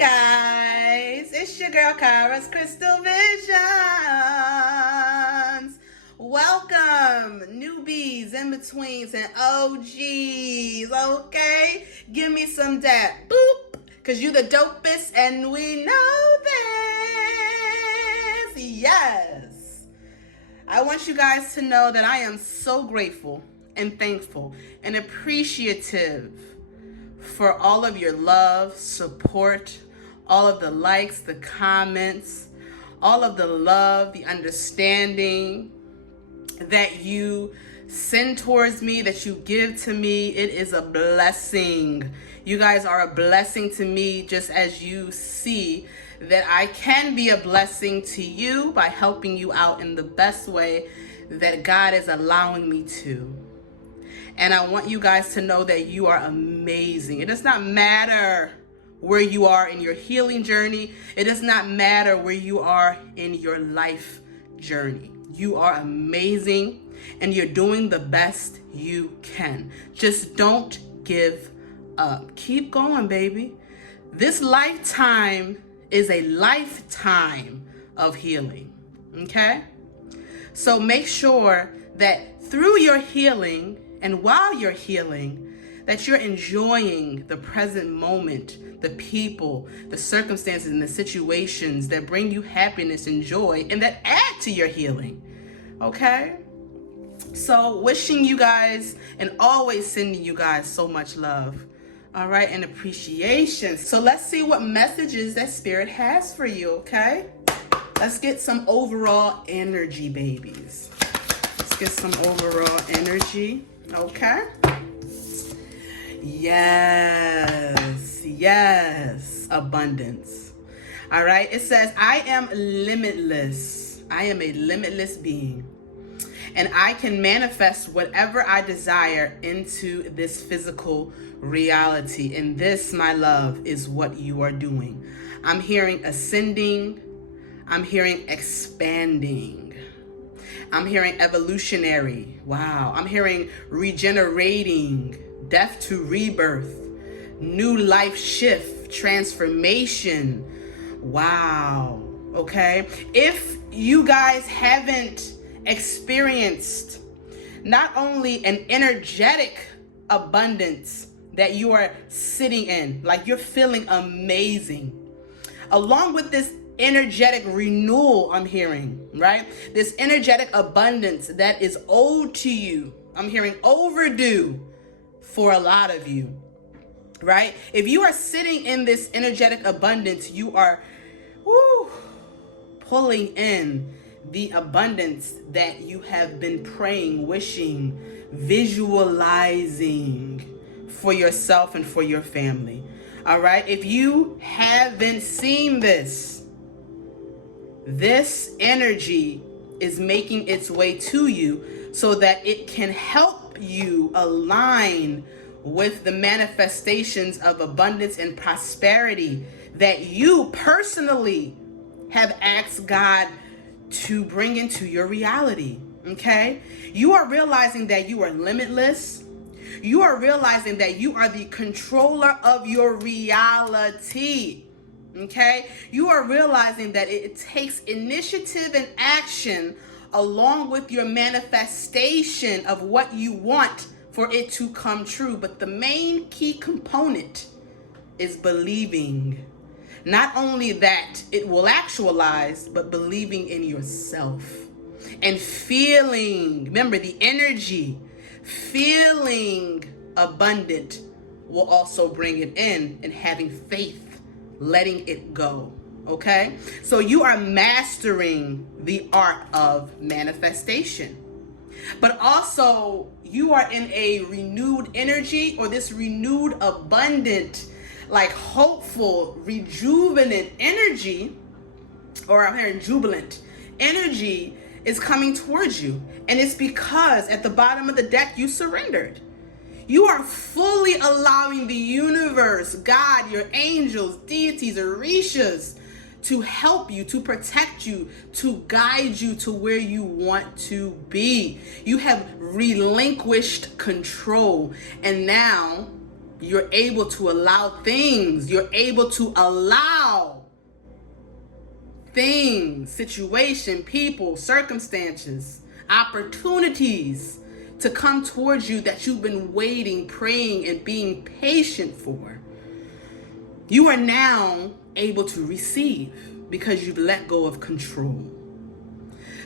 Guys, it's your girl Kara's Krystal Visions. Welcome, newbies, in-betweens, and OGs, okay? Give me some dap, boop, because you the dopest, and we know this. Yes. I want you guys to know that I am so grateful and thankful and appreciative for all of your love, support, all of the likes, the comments, all of the love, the understanding that you send towards me, that you give to me. It is a blessing. You guys are a blessing to me, just as you see that I can be a blessing to you by helping you out in the best way that God is allowing me to. And I want you guys to know that you are amazing. It does not matter where you are in your healing journey. It does not matter where you are in your life journey. You are amazing and you're doing the best you can. Just don't give up. Keep going, baby. This lifetime is a lifetime of healing, okay? So make sure that through your healing and while you're healing, that you're enjoying the present moment, the people, the circumstances, and the situations that bring you happiness and joy and that add to your healing, okay? So wishing you guys and always sending you guys so much love, all right, and appreciation. So let's see what messages that Spirit has for you, okay? Let's get some overall energy, babies. Let's get some overall energy. Okay. Yes, abundance. All right. It says, I am limitless. I am a limitless being. And I can manifest whatever I desire into this physical reality. And this, my love, is what you are doing. I'm hearing ascending. I'm hearing expanding. I'm hearing evolutionary. Wow. I'm hearing regenerating, death to rebirth, new life shift, transformation. Wow. Okay. If you guys haven't experienced not only an energetic abundance that you are sitting in, like you're feeling amazing, along with this energetic renewal I'm hearing, right? This energetic abundance that is owed to you. I'm hearing overdue for a lot of you, right? If you are sitting in this energetic abundance, you are pulling in the abundance that you have been praying, wishing, visualizing for yourself and for your family. All right? If you haven't seen this energy is making its way to you so that it can help you align with the manifestations of abundance and prosperity that you personally have asked God to bring into your reality, okay? You are realizing that you are limitless. You are realizing that you are the controller of your reality. Okay, you are realizing that it takes initiative and action along with your manifestation of what you want for it to come true. But the main key component is believing. Not only that it will actualize, but believing in yourself and feeling. Remember, the energy, feeling abundant will also bring it in, and having faith, letting it go, okay? So you are mastering the art of manifestation. But also, you are in a renewed energy, or this renewed, abundant, like hopeful, rejuvenant energy, or I'm hearing jubilant energy is coming towards you. And it's because at the bottom of the deck, you surrendered. You are fully allowing the universe, God, your angels, deities, orishas, to help you, to protect you, to guide you to where you want to be. You have relinquished control, and now You're able to allow things. You're able to allow things, situation, people, circumstances, opportunities to come towards you that you've been waiting, praying, and being patient for. You are now able to receive because you've let go of control.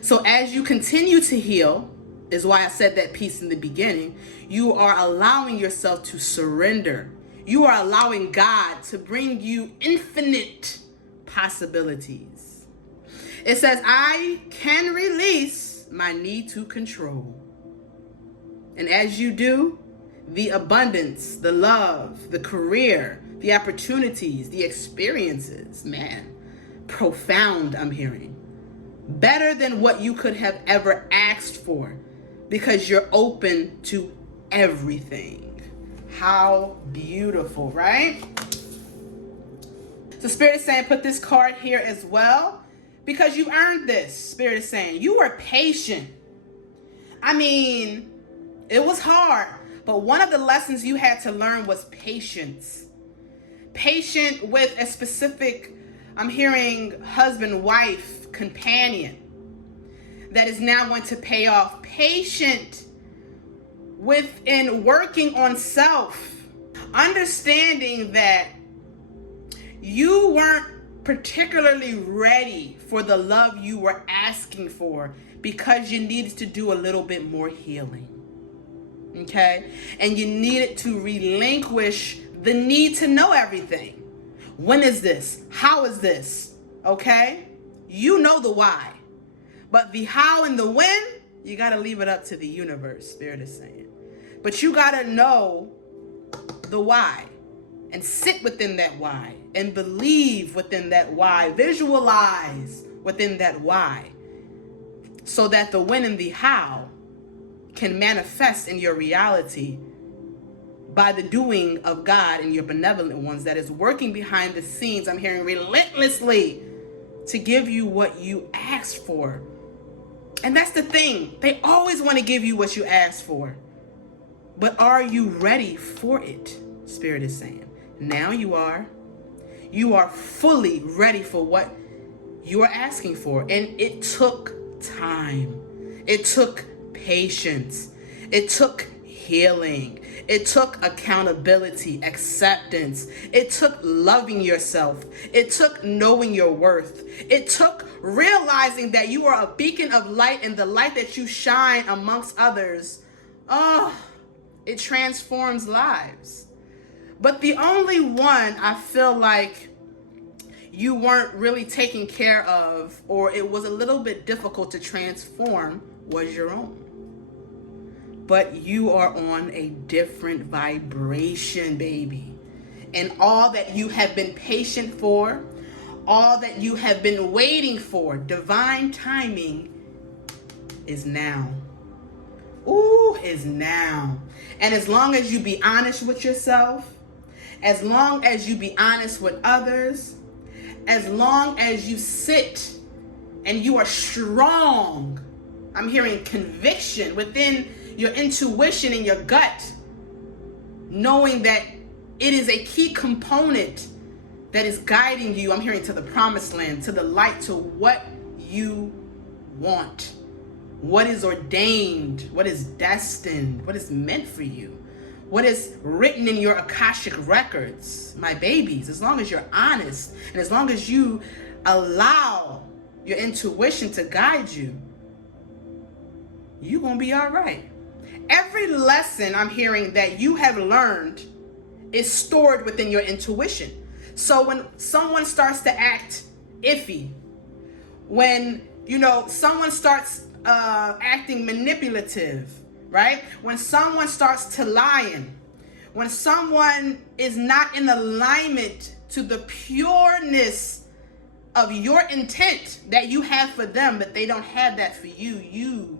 So as you continue to heal, is why I said that piece in the beginning, you are allowing yourself to surrender. You are allowing God to bring you infinite possibilities. It says, I can release my need to control. And as you do, the abundance, the love, the career, the opportunities, the experiences, man, profound, I'm hearing. Better than what you could have ever asked for because you're open to everything. How beautiful, right? So Spirit is saying, put this card here as well because you earned this. Spirit is saying, you were patient. I mean, it was hard, but one of the lessons you had to learn was patience. Patient with a specific, I'm hearing husband, wife, companion that is now going to pay off. Patient within working on self. Understanding that you weren't particularly ready for the love you were asking for because you needed to do a little bit more healing. Okay? And you needed to relinquish the need to know everything. When is this? How is this? Okay? You know the why. But the how and the when, you got to leave it up to the universe, Spirit is saying. But you got to know the why and sit within that why and believe within that why. Visualize within that why so that the when and the how can manifest in your reality by the doing of God and your benevolent ones that is working behind the scenes, I'm hearing relentlessly, to give you what you asked for. And that's the thing. They always want to give you what you asked for. But are you ready for it? Spirit is saying. Now you are. You are fully ready for what you are asking for. And it took time. It took patience. It took healing. It took accountability, acceptance. It took loving yourself. It took knowing your worth. It took realizing that you are a beacon of light and the light that you shine amongst others. Oh, it transforms lives. But the only one I feel like you weren't really taking care of, or it was a little bit difficult to transform, was your own. But you are on a different vibration, baby. And all that you have been patient for, all that you have been waiting for, divine timing, is now. Ooh, is now. And as long as you be honest with yourself, as long as you be honest with others, as long as you sit and you are strong, I'm hearing conviction within your intuition and your gut, knowing that it is a key component that is guiding you, I'm hearing, to the promised land, to the light, to what you want, what is ordained, what is destined, what is meant for you, what is written in your Akashic records, my babies. As long as you're honest and as long as you allow your intuition to guide you, you're going to be all right. Every lesson I'm hearing that you have learned is stored within your intuition. So when someone starts to act iffy, when, someone starts acting manipulative, right? When someone starts to lying, when someone is not in alignment to the pureness of your intent that you have for them, but they don't have that for you, you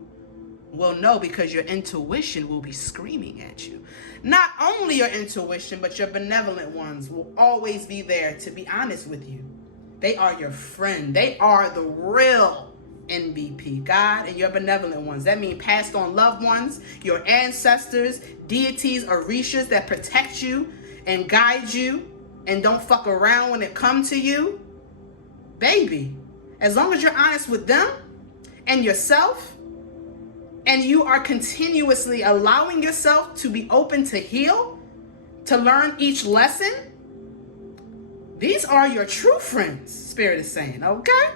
will know because your intuition will be screaming at you. Not only your intuition, but your benevolent ones will always be there to be honest with you. They are your friend. They are the real MVP, God and your benevolent ones. That means passed on loved ones, your ancestors, deities, orishas that protect you, and guide you and don't fuck around when it comes to you, baby, as long as you're honest with them and yourself, and you are continuously allowing yourself to be open to heal, to learn each lesson, these are your true friends, Spirit is saying, okay?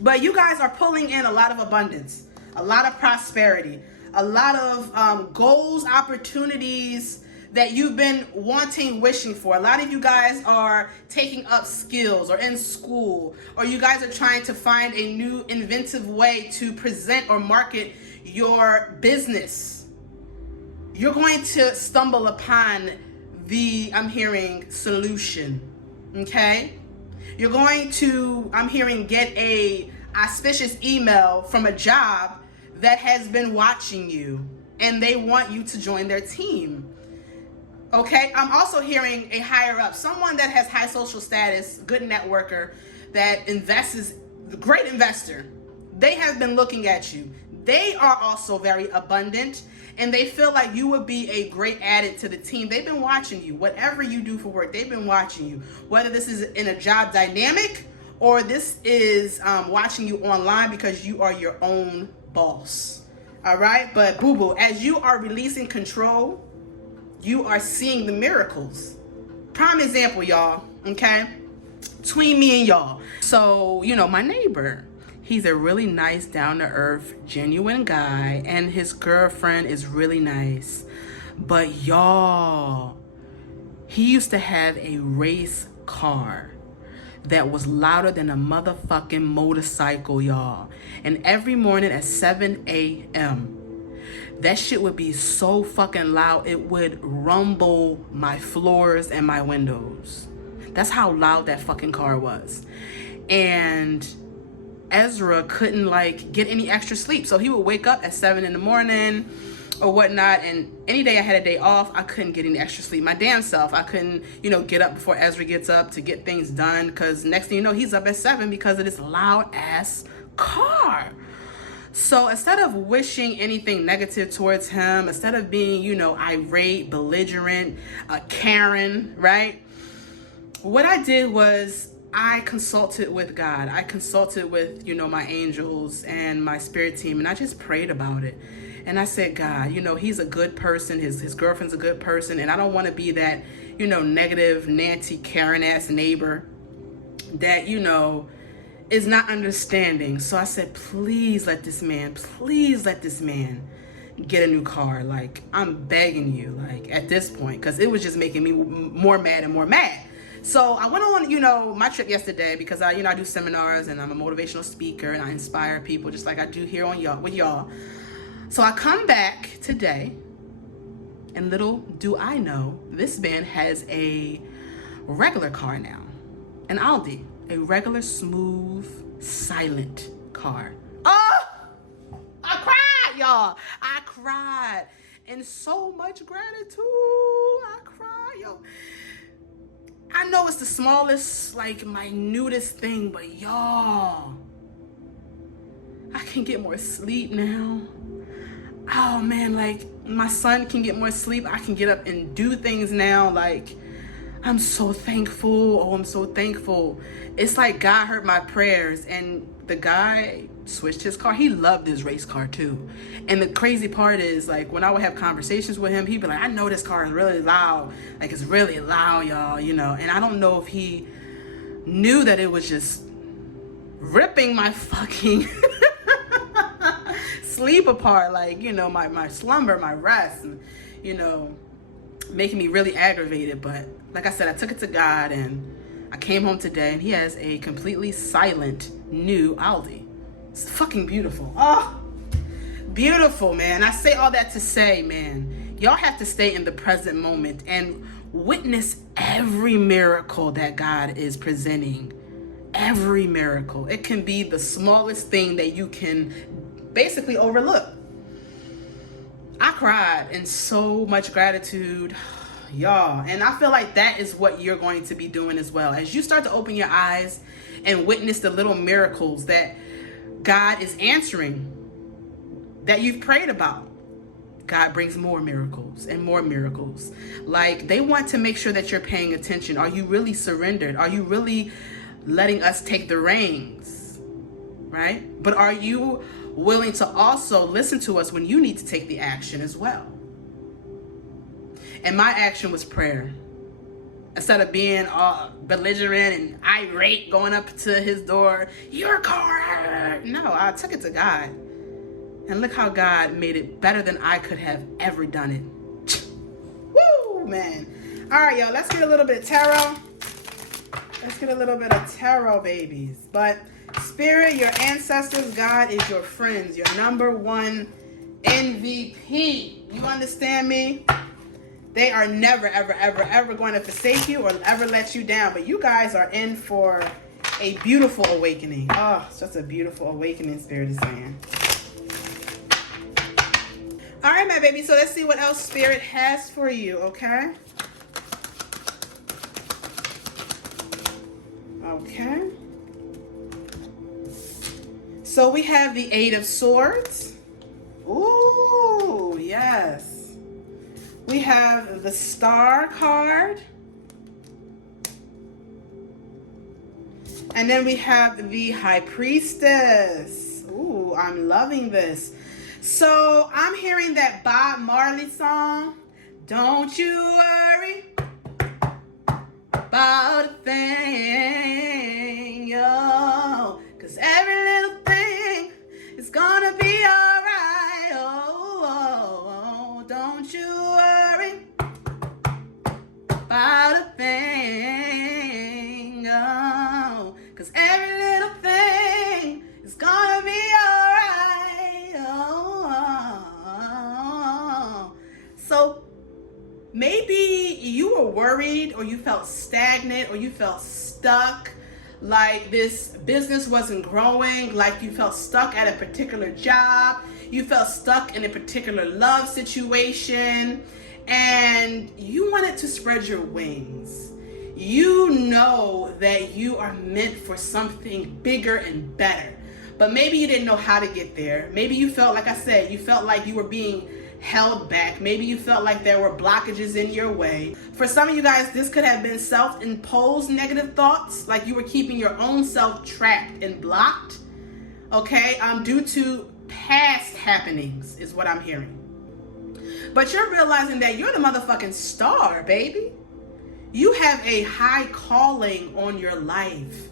But you guys are pulling in a lot of abundance, a lot of prosperity, a lot of goals, opportunities that you've been wanting, wishing for. A lot of you guys are taking up skills or in school, or you guys are trying to find a new inventive way to present or market your business. You're going to stumble upon the, I'm hearing, solution, okay? You're going to, I'm hearing, get a auspicious email from a job that has been watching you and they want you to join their team. Okay, I'm also hearing a higher up, someone that has high social status, good networker, that invests, great investor. They have been looking at you. They are also very abundant and they feel like you would be a great added to the team. They've been watching you. Whatever you do for work, they've been watching you. Whether this is in a job dynamic or this is watching you online because you are your own boss. All right, but boo-boo, as you are releasing control, you are seeing the miracles. Prime example, y'all, okay? Between me and y'all. So, you know, my neighbor, he's a really nice, down-to-earth, genuine guy, and his girlfriend is really nice. But y'all, he used to have a race car that was louder than a motherfucking motorcycle, y'all. And every morning at 7 a.m., that shit would be so fucking loud, it would rumble my floors and my windows. That's how loud that fucking car was. And Ezra couldn't like get any extra sleep. So he would wake up at 7 in the morning or whatnot. And any day I had a day off, I couldn't get any extra sleep. My damn self. I couldn't, you know, get up before Ezra gets up to get things done. Cause next thing you know, he's up at 7 because of this loud ass car. So instead of wishing anything negative towards him, instead of being, you know, irate, belligerent, Karen, right? What I did was I consulted with God. I consulted with, you know, my angels and my spirit team, and I just prayed about it. And I said, God, you know, he's a good person. His girlfriend's a good person. And I don't want to be that, you know, negative, Nancy, Karen ass neighbor that, you know, is not understanding. So I said, please let this man get a new car. Like, I'm begging you, like, at this point, because it was just making me more mad and more mad. So I went on, you know, my trip yesterday because I do seminars and I'm a motivational speaker and I inspire people just like I do here on y'all with y'all. So I come back today and little do I know, this man has a regular car now, an Audi. A regular, smooth, silent car. Oh, I cried, y'all. I cried. And so much gratitude. I cried, yo. I know it's the smallest, like, minutest thing, but y'all, I can get more sleep now. Oh, man, like, my son can get more sleep. I can get up and do things now, like, I'm so thankful. Oh, I'm so thankful. It's like God heard my prayers and the guy switched his car. He loved his race car too. And the crazy part is, like, when I would have conversations with him, he'd be like, I know this car is really loud. Like, it's really loud, y'all, you know. And I don't know if he knew that it was just ripping my fucking sleep apart. Like, you know, my slumber, my rest, and, you know, making me really aggravated. But like I said, I took it to God and I came home today and he has a completely silent new Audi. It's fucking beautiful. Oh, beautiful, man. I say all that to say, man, y'all have to stay in the present moment and witness every miracle that God is presenting. Every miracle. It can be the smallest thing that you can basically overlook. I cried in so much gratitude, y'all. And I feel like that is what you're going to be doing as well. As you start to open your eyes and witness the little miracles that God is answering, that you've prayed about. God brings more miracles and more miracles. Like, they want to make sure that you're paying attention. Are you really surrendered? Are you really letting us take the reins? Right? But are you willing to also listen to us when you need to take the action as well? And my action was prayer. Instead of being belligerent and irate, going up to his door, your car. No, I took it to God. And look how God made it better than I could have ever done it. Woo, man. All right, y'all, let's get a little bit of tarot. Let's get a little bit of tarot, babies. But Spirit, your ancestors, God is your friends, your number one MVP. You understand me? They are never, ever, ever, ever going to forsake you or ever let you down. But you guys are in for a beautiful awakening. Oh, it's just a beautiful awakening, Spirit is saying. All right, my baby. So let's see what else Spirit has for you, okay? Okay. So we have the Eight of Swords. Ooh, yes. We have the Star card. And then we have the High Priestess. Ooh, I'm loving this. So I'm hearing that Bob Marley song, Don't You Worry About a Thing, yo, 'cause every little thing is gonna be alright. Oh, don't you worry about a thing, oh, 'cause every little thing is gonna be alright. Oh, so maybe you were worried, or you felt stagnant, or you felt stuck, like this business wasn't growing, like you felt stuck at a particular job, you felt stuck in a particular love situation, and you wanted to spread your wings. You know that you are meant for something bigger and better, but maybe you didn't know how to get there. Maybe you felt, like I said, you felt like you were being held back. Maybe you felt like there were blockages in your way. For some of you guys, this could have been self-imposed negative thoughts, like you were keeping your own self trapped and blocked, okay, due to past happenings is what I'm hearing. But you're realizing that you're the motherfucking star, baby. You have a high calling on your life,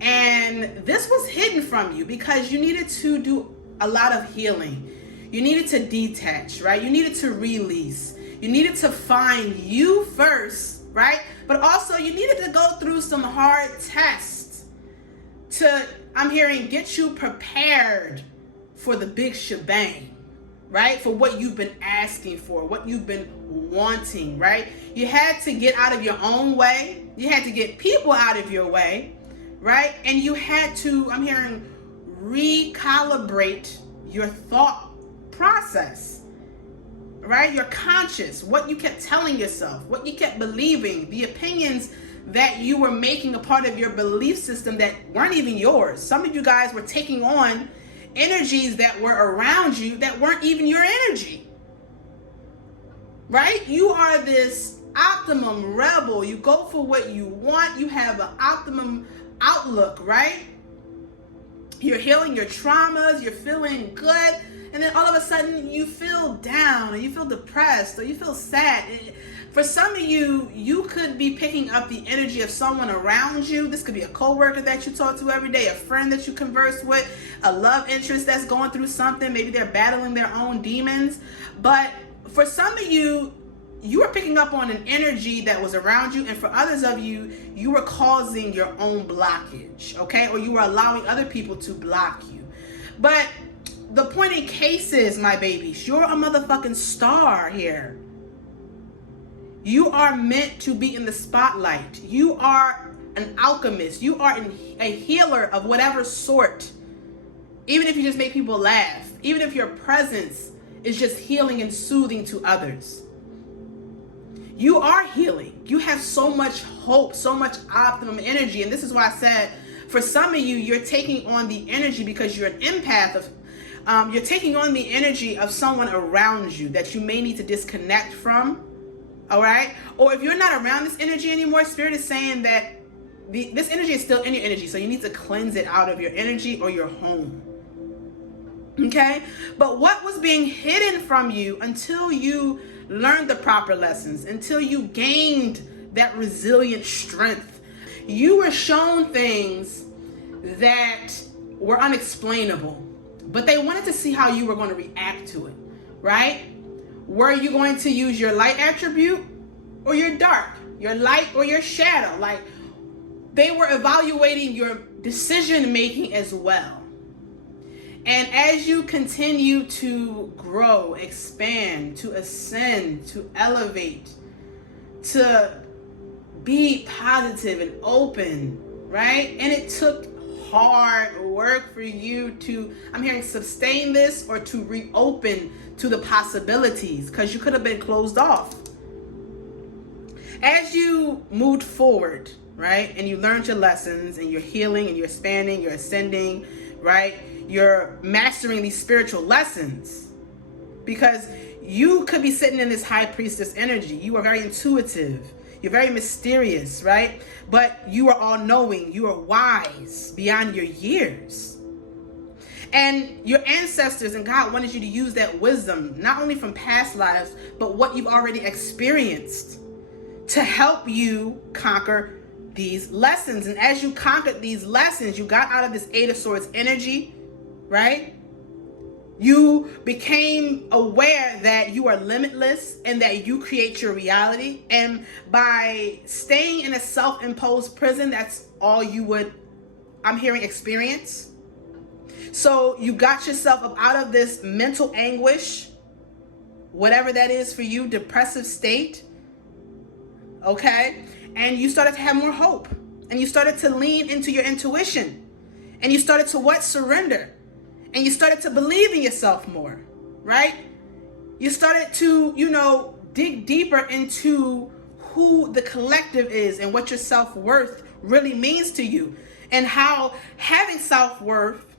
and this was hidden from you because you needed to do a lot of healing. You needed to detach, right? You needed to release. You needed to find you first, right? But also you needed to go through some hard tests to, I'm hearing, get you prepared for the big shebang, right? For what you've been asking for, what you've been wanting, right? You had to get out of your own way. You had to get people out of your way, right? And you had to, I'm hearing, recalibrate your thought process, right? Your conscious, what you kept telling yourself, what you kept believing, the opinions that you were making a part of your belief system that weren't even yours. Some of you guys were taking on energies that were around you that weren't even your energy, right? You are this optimum rebel. You go for what you want. You have an optimum outlook, right? You're healing your traumas. You're feeling good. And then all of a sudden you feel down, or you feel depressed, or you feel sad. For some of you, you could be picking up the energy of someone around you. This could be a coworker that you talk to every day, a friend that you converse with, a love interest that's going through something. Maybe they're battling their own demons. But for some of you, you were picking up on an energy that was around you. And for others of you, you were causing your own blockage, okay? Or you were allowing other people to block you. But the point in case is, my babies, you're a motherfucking star here. You are meant to be in the spotlight. You are an alchemist. You are a healer of whatever sort. Even if you just make people laugh. Even if your presence is just healing and soothing to others. You are healing. You have so much hope, so much optimum energy. And this is why I said, for some of you, you're taking on the energy because you're an empath You're taking on the energy of someone around you that you may need to disconnect from. All right? Or if you're not around this energy anymore, Spirit is saying that this energy is still in your energy, so you need to cleanse it out of your energy or your home. Okay? But what was being hidden from you until you learned the proper lessons, until you gained that resilient strength? You were shown things that were unexplainable, but they wanted to see how you were going to react to it, right? Were you going to use your light attribute or your dark, your light or your shadow? Like, they were evaluating your decision making as well. And as you continue to grow, expand, to ascend, to elevate, to be positive and open, right? And it took hard work for you to, I'm hearing, sustain this or to reopen to the possibilities, because you could have been closed off. As you moved forward, right, and you learned your lessons and you're healing and you're expanding, you're ascending, right? You're mastering these spiritual lessons, because you could be sitting in this high priestess energy. You are very intuitive. You're very mysterious, right? But you are all knowing. You are wise beyond your years. And your ancestors and God wanted you to use that wisdom, not only from past lives, but what you've already experienced, to help you conquer these lessons. And as you conquered these lessons, you got out of this Eight of Swords energy, right? You became aware that you are limitless and that you create your reality. And by staying in a self-imposed prison, that's all you would, I'm hearing, experience. So you got yourself up out of this mental anguish, whatever that is for you, depressive state, okay? And you started to have more hope. And you started to lean into your intuition. And you started to what? Surrender. And you started to believe in yourself more, right? You started to, dig deeper into who the collective is and what your self-worth really means to you, and how having self-worth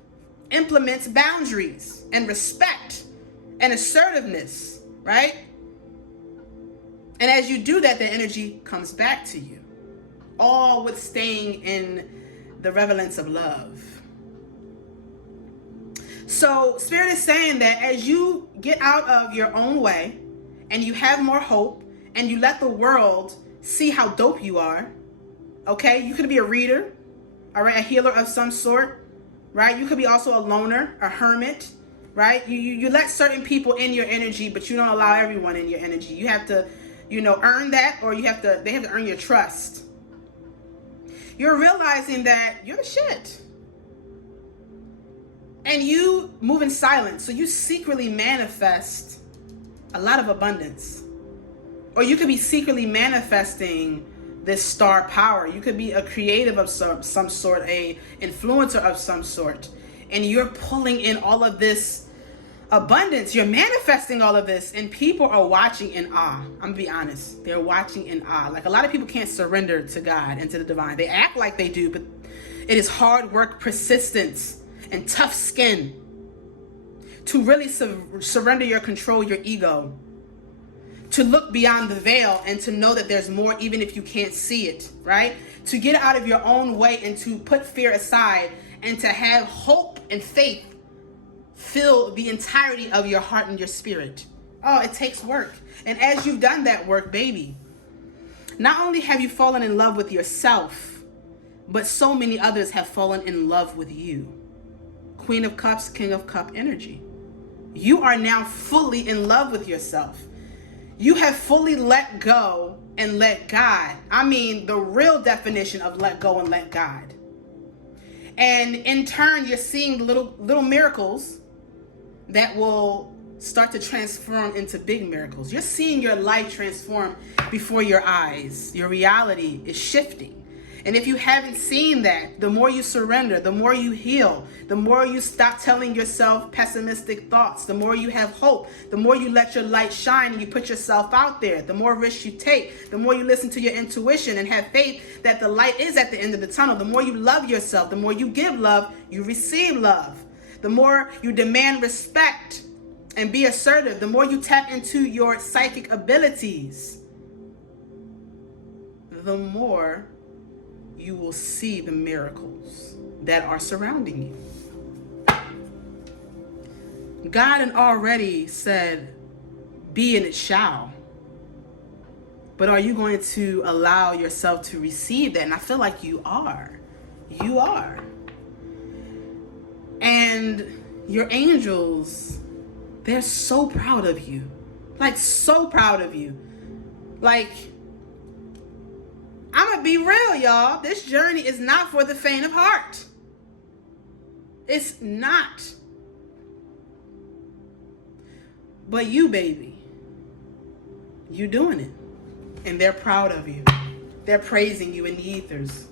implements boundaries and respect and assertiveness, right? And as you do that, the energy comes back to you, all with staying in the relevance of love. So Spirit is saying that as you get out of your own way and you have more hope and you let the world see how dope you are, okay? You could be a reader, all right? A healer of some sort, right? You could be also a loner, a hermit, right? You let certain people in your energy, but you don't allow everyone in your energy. You have to, earn that, or they have to earn your trust. You're realizing that you're the shit. And you move in silence, so you secretly manifest a lot of abundance. Or you could be secretly manifesting this star power. You could be a creative of some sort, a influencer of some sort. And you're pulling in all of this abundance. You're manifesting all of this, and people are watching in awe. I'm gonna be honest. They're watching in awe. Like, a lot of people can't surrender to God and to the divine. They act like they do, but it is hard work, persistence, and tough skin to really surrender your control, your ego, to look beyond the veil and to know that there's more even if you can't see it, right? To get out of your own way and to put fear aside and to have hope and faith fill the entirety of your heart and your spirit. Oh, it takes work. And as you've done that work, baby, not only have you fallen in love with yourself, but so many others have fallen in love with you. Queen of Cups, King of Cup energy. You are now fully in love with yourself. You have fully let go and let God. I mean, the real definition of let go and let God. And in turn, you're seeing little miracles that will start to transform into big miracles. You're seeing your life transform before your eyes. Your reality is shifting. And if you haven't seen that, the more you surrender, the more you heal, the more you stop telling yourself pessimistic thoughts, the more you have hope, the more you let your light shine and you put yourself out there, the more risks you take, the more you listen to your intuition and have faith that the light is at the end of the tunnel, the more you love yourself, the more you give love, you receive love. the more you demand respect and be assertive, the more you tap into your psychic abilities, the more you will see the miracles that are surrounding you. God had already said, be and it shall. But are you going to allow yourself to receive that? And I feel like you are. You are. And your angels, they're so proud of you. Like, so proud of you. Like, I'm going to be real, y'all. This journey is not for the faint of heart. It's not. But you, baby, you doing it. And they're proud of you. They're praising you in the ethers.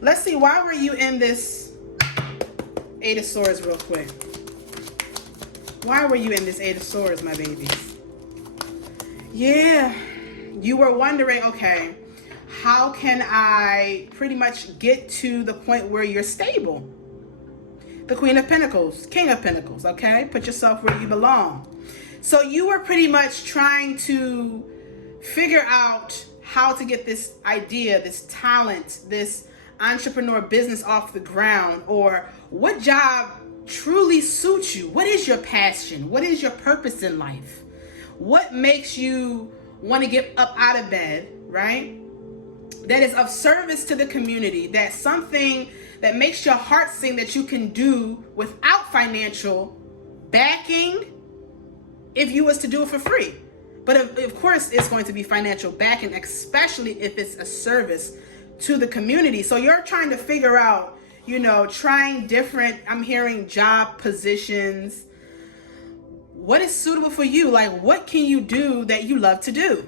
Let's see, why were you in this Eight of Swords real quick? Why were you in this Eight of Swords, my babies? Yeah, you were wondering, okay, how can I pretty much get to the point where you're stable? The Queen of Pentacles, King of Pentacles, okay? Put yourself where you belong. So you were pretty much trying to figure out how to get this idea, this talent, this entrepreneur business off the ground, or what job truly suits you. What is your passion? What is your purpose in life? What makes you want to get up out of bed, right? That is of service to the community. That's something that makes your heart sing that you can do without financial backing if you was to do it for free. But of course, it's going to be financial backing, especially if it's a service to the community. So you're trying to figure out, you know, trying different, I'm hearing job positions. What is suitable for you? Like, what can you do that you love to do?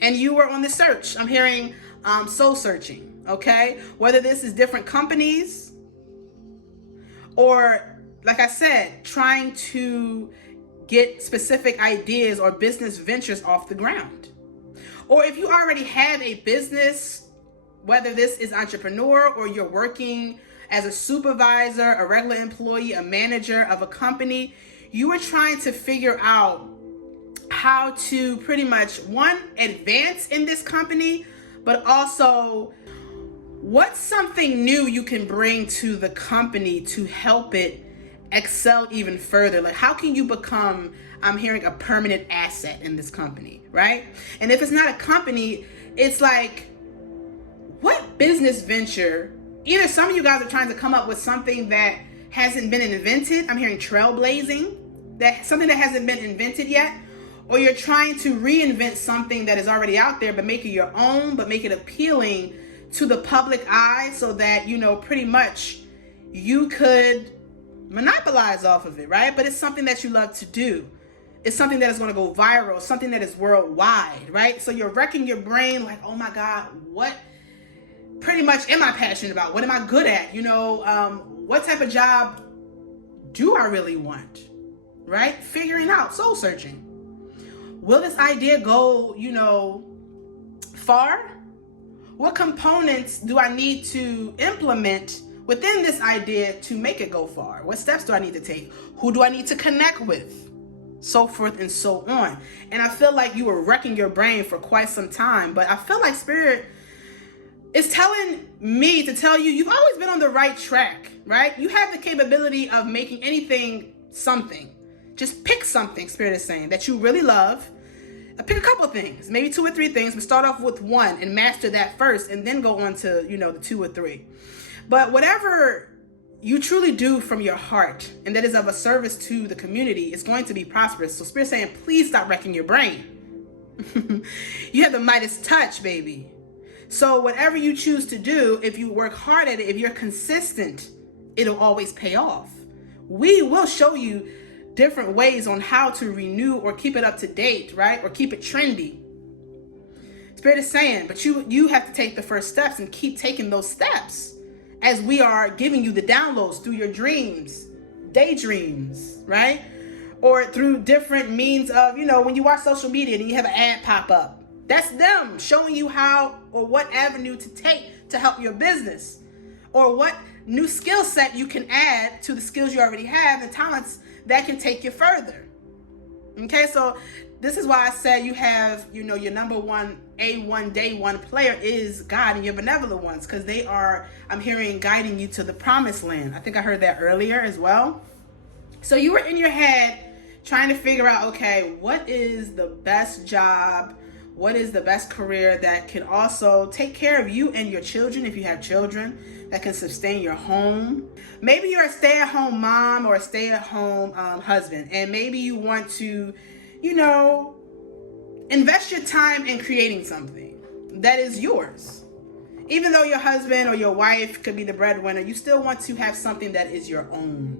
And you were on the search. I'm hearing soul searching. Okay, whether this is different companies or, like I said, trying to get specific ideas or business ventures off the ground. Or if you already have a business, whether this is entrepreneur or you're working as a supervisor, a regular employee, a manager of a company, you are trying to figure out how to pretty much, one, advance in this company, but also what's something new you can bring to the company to help it excel even further? Like, how can you become, I'm hearing, a permanent asset in this company, right? And if it's not a company, it's like, what business venture, either some of you guys are trying to come up with something that hasn't been invented. I'm hearing trailblazing, that something that hasn't been invented yet. Or you're trying to reinvent something that is already out there, but make it your own, but make it appealing to the public eye so that, you know, pretty much you could monopolize off of it, right? But it's something that you love to do. It's something that is going to go viral, something that is worldwide, right? So you're wrecking your brain like, oh my God, what pretty much am I passionate about? What am I good at? You know, what type of job do I really want, right? Figuring out, soul searching. Will this idea go, you know, far? What components do I need to implement within this idea to make it go far? What steps do I need to take? Who do I need to connect with? So forth and so on. And I feel like you were wrecking your brain for quite some time, but I feel like Spirit is telling me to tell you, you've always been on the right track, right? You have the capability of making anything something. Just pick something, Spirit is saying, that you really love. Pick a couple things, maybe 2 or 3 things, but start off with one and master that first and then go on to, you know, the 2 or 3. But whatever you truly do from your heart and that is of a service to the community is going to be prosperous. So Spirit's saying, please stop wrecking your brain. You have the Midas touch, baby. So whatever you choose to do, if you work hard at it, if you're consistent, it'll always pay off. We will show you different ways on how to renew or keep it up to date, right? Or keep it trendy. Spirit is saying, but you have to take the first steps and keep taking those steps as we are giving you the downloads through your dreams, daydreams, right? Or through different means of, you know, when you watch social media and you have an ad pop up, that's them showing you how or what avenue to take to help your business. or what new skill set you can add to the skills you already have and talents that can take you further. Okay, so this is why I said you have, you know, your number one, A1, day one player is God and your benevolent ones, because they are, I'm hearing, guiding you to the promised land. I think I heard that earlier as well. So you were in your head trying to figure out, okay, what is the best job? What is the best career that can also take care of you and your children, if you have children, that can sustain your home? Maybe you're a stay-at-home mom or a stay-at-home husband, and maybe you want to, you know, invest your time in creating something that is yours. Even though your husband or your wife could be the breadwinner, you still want to have something that is your own.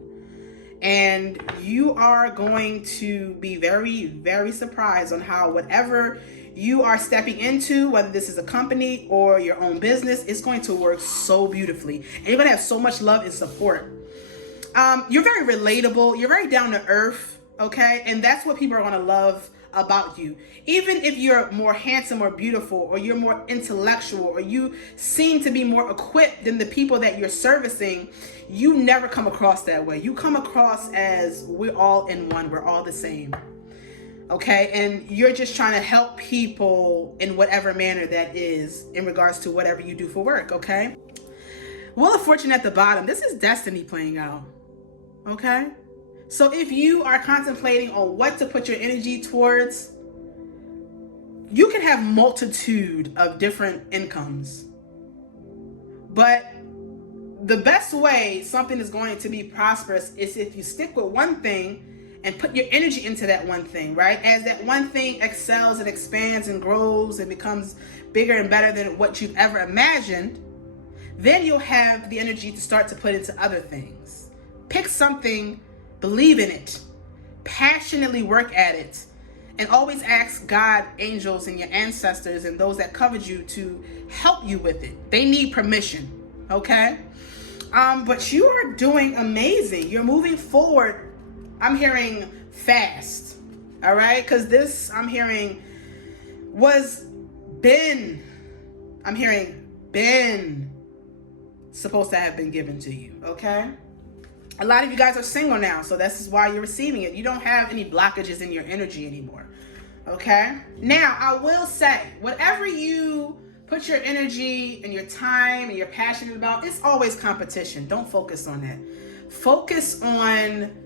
And you are going to be very, very surprised on how whatever you are stepping into, whether this is a company or your own business, it's going to work so beautifully. And you're going to have so much love and support. You're very relatable. You're very down to earth, okay? And that's what people are going to love about you. Even if you're more handsome or beautiful, or you're more intellectual, or you seem to be more equipped than the people that you're servicing, you never come across that way. You come across as we're all in one. We're all the same. Okay, and you're just trying to help people in whatever manner that is in regards to whatever you do for work, okay? Wheel of Fortune at the bottom. This is destiny playing out, okay? So if you are contemplating on what to put your energy towards, you can have multitude of different incomes. But the best way something is going to be prosperous is if you stick with one thing and put your energy into that one thing, right? As that one thing excels and expands and grows and becomes bigger and better than what you've ever imagined, then you'll have the energy to start to put into other things. Pick something, believe in it, passionately work at it, and always ask God, angels, and your ancestors and those that covered you to help you with it. They need permission, okay? But you are doing amazing. You're moving forward. I'm hearing fast, all right? Because this, I'm hearing, was been supposed to have been given to you, okay? A lot of you guys are single now, so this is why you're receiving it. You don't have any blockages in your energy anymore, okay? Now, I will say, whatever you put your energy and your time and you're passionate about, it's always competition. Don't focus on that. Focus on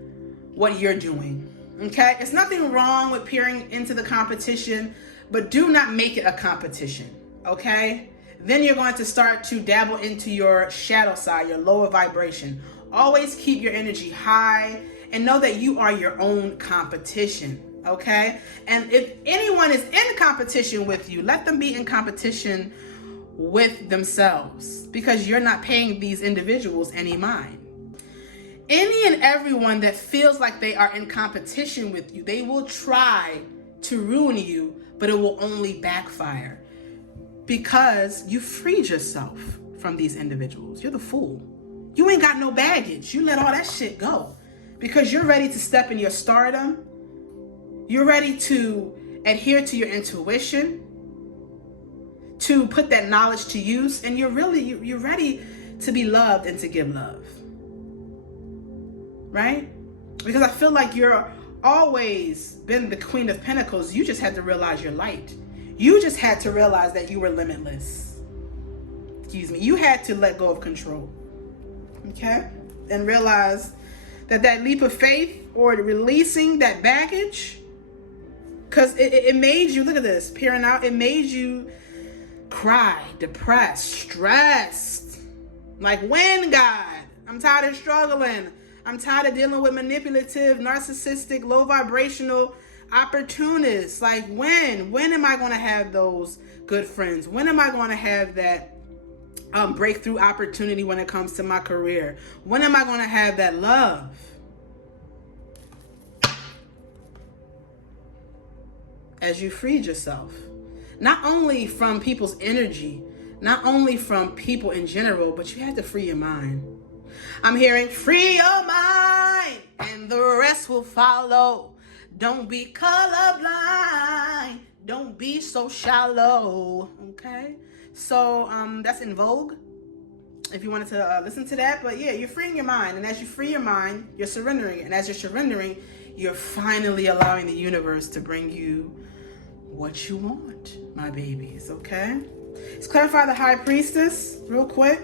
what you're doing, okay? It's nothing wrong with peering into the competition, but do not make it a competition, okay? Then you're going to start to dabble into your shadow side, your lower vibration. Always keep your energy high and know that you are your own competition, okay? And if anyone is in competition with you, let them be in competition with themselves, because you're not paying these individuals any mind. Any and everyone that feels like they are in competition with you, they will try to ruin you, but it will only backfire, because you freed yourself from these individuals. You're the fool. You ain't got no baggage. You let all that shit go because you're ready to step in your stardom. You're ready to adhere to your intuition, to put that knowledge to use, and you're ready to be loved and to give love. Right? Because I feel like you're always been the Queen of Pentacles. You just had to realize your light. You just had to realize that you were limitless. Excuse me. You had to let go of control. Okay? And realize that leap of faith, or releasing that baggage, because it made you, look at this, peering out, it made you cry, depressed, stressed. Like, when, God? I'm tired of struggling. I'm tired of dealing with manipulative, narcissistic, low vibrational opportunists. Like, when am I going to have those good friends? When am I going to have that breakthrough opportunity when it comes to my career? When am I going to have that love? As you freed yourself, not only from people's energy, not only from people in general, but you had to free your mind. I'm hearing, free your mind and the rest will follow. Don't be colorblind. Don't be so shallow. Okay? So that's in vogue. if you wanted to listen to that. But yeah, you're freeing your mind. And as you free your mind, you're surrendering. And as you're surrendering, you're finally allowing the universe to bring you what you want, my babies, okay? Let's clarify the High Priestess real quick.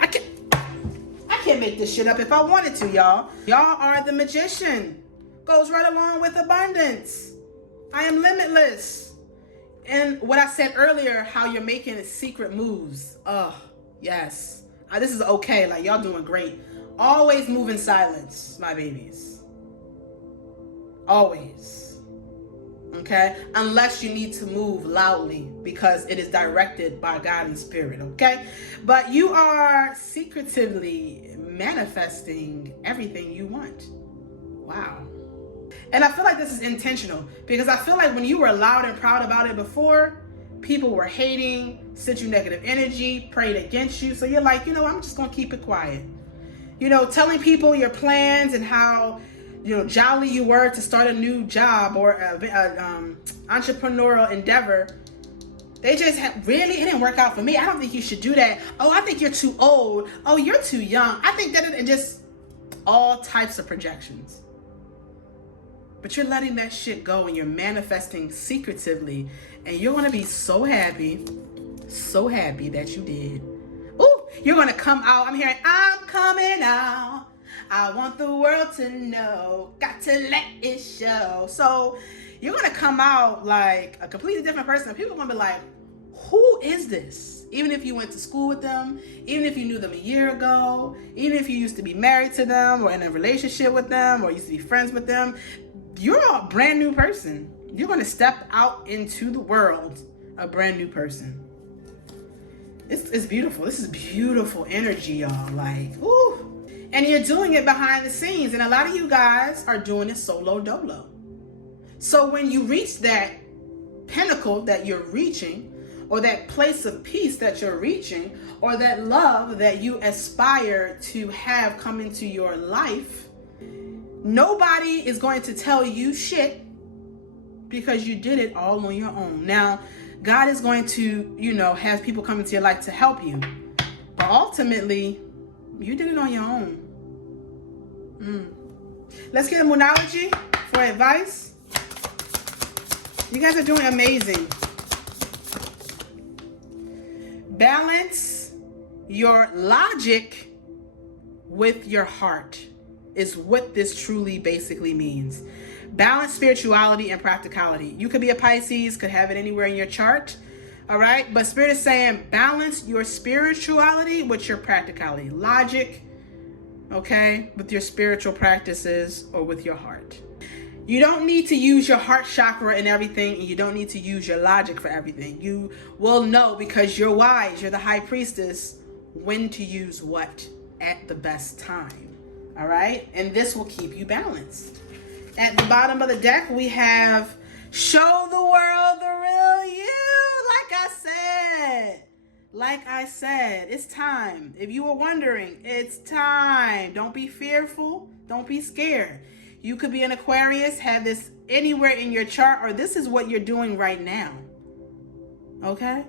I can't make this shit up if I wanted to, y'all. Y'all are the Magician. Goes right along with abundance. I am limitless. And what I said earlier, how you're making secret moves. Oh, yes. This is okay. Like, y'all doing great. Always move in silence, my babies. Always. Okay? Unless you need to move loudly because it is directed by God and Spirit, okay? But you are secretively manifesting everything you want. Wow. And I feel like this is intentional because I feel like when you were loud and proud about it before, people were hating, sent you negative energy, prayed against you. So you're like, you know, I'm just going to keep it quiet. You know, telling people your plans and how, you know, jolly you were to start a new job or a entrepreneurial endeavor. They just really, it didn't work out for me. I don't think you should do that. Oh, I think you're too old. Oh, you're too young. I think that it just all types of projections. But you're letting that shit go and you're manifesting secretively. And you're going to be so happy that you did. Ooh, you're going to come out. I'm hearing, I'm coming out. I want the world to know. Got to let it show. So you're going to come out like a completely different person. People are going to be like, who is this? Even if you went to school with them, even if you knew them a year ago, even if you used to be married to them or in a relationship with them or used to be friends with them, you're a brand new person. You're going to step out into the world a brand new person. It's beautiful. This is beautiful energy, y'all. Like, ooh. And you're doing it behind the scenes. And a lot of you guys are doing it solo dolo. So when you reach that pinnacle that you're reaching, or that place of peace that you're reaching, or that love that you aspire to have come into your life, nobody is going to tell you shit because you did it all on your own. Now, God is going to, you know, have people come into your life to help you. But ultimately, you did it on your own. Let's get a Moonology for advice. You guys are doing amazing. Balance your logic with your heart is what this truly basically means. Balance spirituality and practicality. You could be a Pisces, could have it anywhere in your chart. All right. But Spirit is saying balance your spirituality with your practicality. Logic, okay, with your spiritual practices or with your heart. You don't need to use your heart chakra in everything, and you don't need to use your logic for everything. You will know because you're wise, you're the High Priestess, when to use what at the best time. All right? And this will keep you balanced. At the bottom of the deck, we have show the world the real you. Like I said, it's time. If you were wondering, it's time. Don't be fearful. Don't be scared. You could be an Aquarius, have this anywhere in your chart, or this is what you're doing right now. Okay?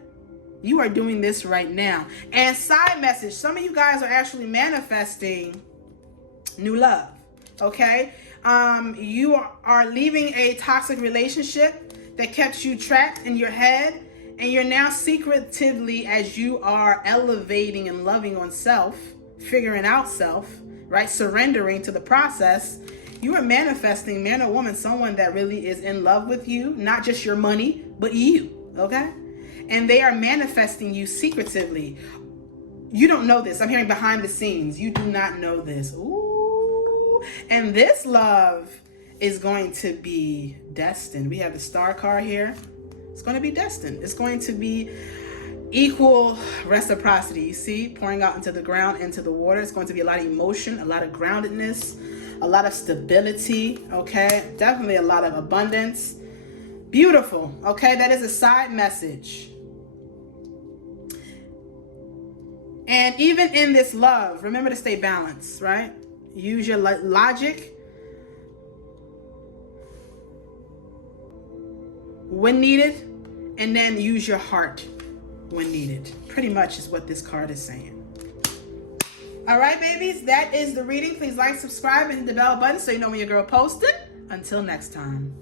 You are doing this right now. And side message, some of you guys are actually manifesting new love. Okay? You are leaving a toxic relationship that kept you trapped in your head, and you're now secretively, as you are elevating and loving on self, figuring out self, right? Surrendering to the process. You are manifesting, man or woman, someone that really is in love with you, not just your money, but you, okay? And they are manifesting you secretively. You don't know this. I'm hearing behind the scenes. You do not know this. Ooh. And this love is going to be destined. We have the star card here. It's going to be destined. It's going to be equal reciprocity. You see, pouring out into the ground, into the water. It's going to be a lot of emotion, a lot of groundedness, a lot of stability, okay? Definitely a lot of abundance. Beautiful, okay? That is a side message. And even in this love, remember to stay balanced, right? Use your logic when needed, and then use your heart when needed. Pretty much is what this card is saying. All right, babies, that is the reading. Please like, subscribe, and hit the bell button so you know when your girl posted. Until next time.